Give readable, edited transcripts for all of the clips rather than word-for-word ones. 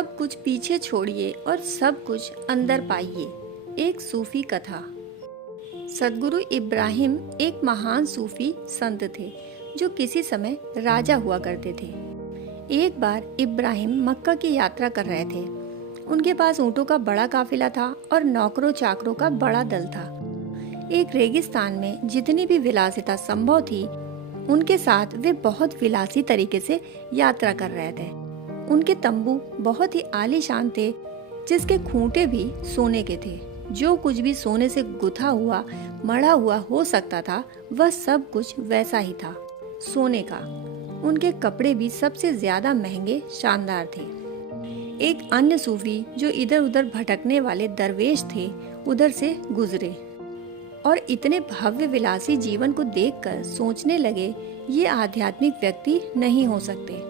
सब कुछ पीछे छोड़िए और सब कुछ अंदर पाइए। एक सूफी कथा। सद्गुरु इब्राहिम एक महान सूफी संत थे जो किसी समय राजा हुआ करते थे। एक बार इब्राहिम मक्का की यात्रा कर रहे थे। उनके पास ऊँटों का बड़ा काफिला था और नौकरों चाकरों का बड़ा दल था। एक रेगिस्तान में जितनी भी विलासिता संभव थी, उनके साथ वे बहुत विलासी तरीके से यात्रा कर रहे थे। उनके तंबू बहुत ही आलीशान थे, जिसके खूंटे भी सोने के थे। जो कुछ भी सोने से गुथा हुआ मढ़ा हुआ हो सकता था, वह सब कुछ वैसा ही था, सोने का। उनके कपड़े भी सबसे ज्यादा महंगे शानदार थे। एक अन्य सूफी जो इधर उधर भटकने वाले दरवेश थे, उधर से गुजरे और इतने भव्य विलासी जीवन को देखकर सोचने लगे, ये आध्यात्मिक व्यक्ति नहीं हो सकते।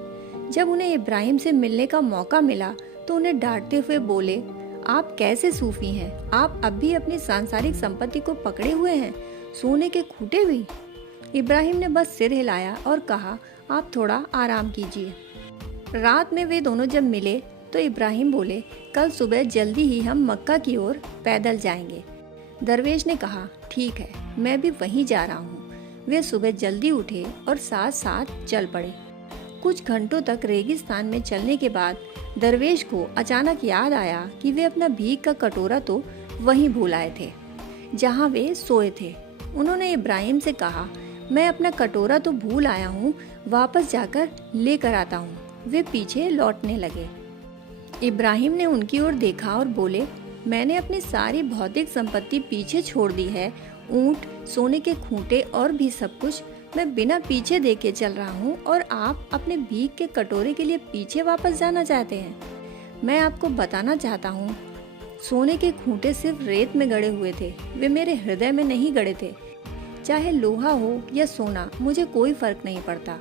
जब उन्हें इब्राहिम से मिलने का मौका मिला तो उन्हें डांटते हुए बोले, आप कैसे सूफी हैं? आप अब भी अपनी सांसारिक संपत्ति को पकड़े हुए हैं, सोने के खूंटे भी। इब्राहिम ने बस सिर हिलाया और कहा, आप थोड़ा आराम कीजिए। रात में वे दोनों जब मिले तो इब्राहिम बोले, कल सुबह जल्दी ही हम मक्का की ओर पैदल जाएंगे। दरवेश ने कहा, ठीक है, मैं भी वहीं जा रहा हूँ। वे सुबह जल्दी उठे और साथ साथ चल पड़े। कुछ घंटों तक रेगिस्तान में चलने के बाद दरवेश को अचानक याद आया कि वे अपना भीख का कटोरा तो वहीं भूल आए थे जहाँ वे सोए थे। उन्होंने इब्राहिम से कहा, मैं अपना कटोरा तो भूल आया हूँ, वापस जाकर लेकर आता हूँ। वे पीछे लौटने लगे। इब्राहिम ने उनकी ओर देखा और बोले, मैंने अपनी सारी भौतिक संपत्ति पीछे छोड़ दी है, ऊंट, सोने के खूंटे और भी सब कुछ मैं बिना पीछे देखे चल रहा हूँ, और आप अपने भीख के कटोरे के लिए पीछे वापस जाना चाहते हैं। मैं आपको बताना चाहता हूँ, सोने के खूंटे सिर्फ रेत में गड़े हुए थे, वे मेरे हृदय में नहीं गड़े थे। चाहे लोहा हो या सोना, मुझे कोई फर्क नहीं पड़ता।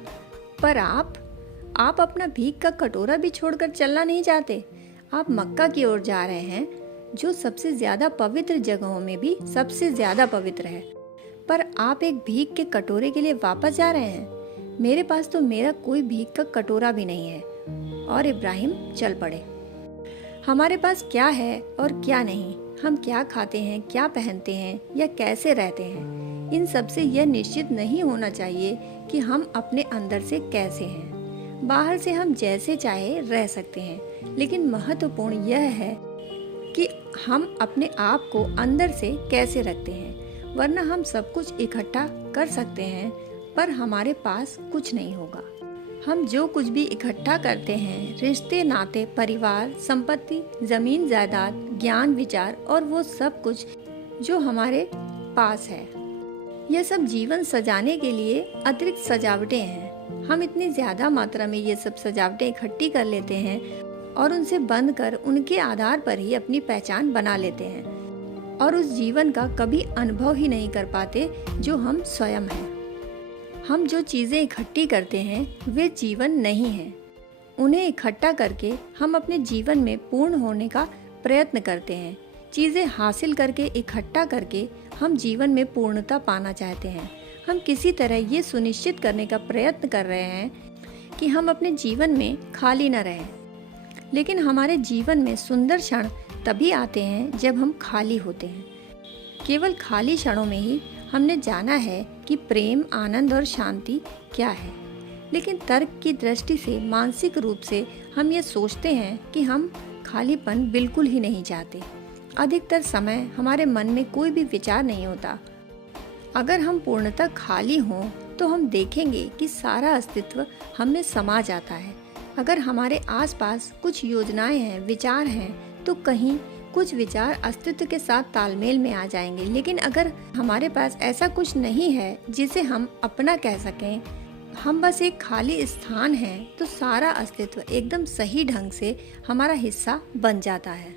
पर आप अपना भीख का कटोरा भी छोड़कर चलना नहीं चाहते। आप मक्का की ओर जा रहे हैं, जो सबसे ज्यादा पवित्र जगहों में भी सबसे ज्यादा पवित्र है, पर आप एक भीख के कटोरे के लिए वापस जा रहे हैं। मेरे पास तो मेरा कोई भीख का कटोरा भी नहीं है। और इब्राहिम चल पड़े। हमारे पास क्या है और क्या नहीं, हम क्या खाते हैं, क्या पहनते हैं या कैसे रहते हैं, इन सब से यह निश्चित नहीं होना चाहिए कि हम अपने अंदर से कैसे हैं। बाहर से हम जैसे चाहे रह सकते हैं, लेकिन महत्वपूर्ण यह है कि हम अपने आप को अंदर से कैसे रखते हैं। वरना हम सब कुछ इकट्ठा कर सकते हैं, पर हमारे पास कुछ नहीं होगा। हम जो कुछ भी इकट्ठा करते हैं, रिश्ते, नाते, परिवार, संपत्ति, जमीन जायदाद, ज्ञान, विचार और वो सब कुछ जो हमारे पास है, यह सब जीवन सजाने के लिए अतिरिक्त सजावटें हैं। हम इतनी ज्यादा मात्रा में ये सब सजावटें इकट्ठी कर लेते हैं और उनसे बंद कर उनके आधार पर ही अपनी पहचान बना लेते हैं, और उस जीवन का कभी अनुभव ही नहीं कर पाते जो हम स्वयं हैं। हम जो चीजें इकट्ठी करते हैं वे जीवन नहीं हैं। उन्हें इकट्ठा करके हम अपने जीवन में पूर्ण होने का प्रयत्न करते हैं। चीजें हासिल करके, इकट्ठा करके हम जीवन में पूर्णता पाना चाहते हैं। हम किसी तरह ये सुनिश्चित करने का प्रयत्न कर रहे हैं कि हम अपने जीवन में खाली न रहें। लेकिन हमारे जीवन में सुंदर क्षण तभी आते हैं जब हम खाली होते हैं। केवल खाली क्षणों में ही हमने जाना है कि प्रेम, आनंद और शांति क्या है। लेकिन तर्क की दृष्टि से, मानसिक रूप से हम ये सोचते हैं कि हम खालीपन बिल्कुल ही नहीं चाहते। अधिकतर समय हमारे मन में कोई भी विचार नहीं होता। अगर हम पूर्णतः खाली हों तो हम देखेंगे कि सारा अस्तित्व हम में समा जाता है। अगर हमारे आसपास कुछ योजनाएं हैं, विचार हैं, तो कहीं कुछ विचार अस्तित्व के साथ तालमेल में आ जाएंगे। लेकिन अगर हमारे पास ऐसा कुछ नहीं है जिसे हम अपना कह सकें, हम बस एक खाली स्थान हैं, तो सारा अस्तित्व एकदम सही ढंग से हमारा हिस्सा बन जाता है।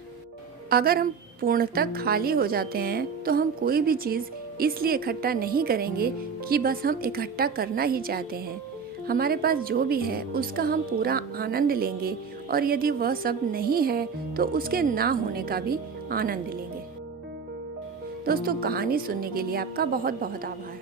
अगर हम पूर्णतः खाली हो जाते हैं तो हम कोई भी चीज़ इसलिए इकट्ठा नहीं करेंगे कि बस हम इकट्ठा करना ही चाहते हैं। हमारे पास जो भी है उसका हम पूरा आनंद लेंगे, और यदि वह सब नहीं है तो उसके ना होने का भी आनंद लेंगे। दोस्तों, कहानी सुनने के लिए आपका बहुत बहुत आभार।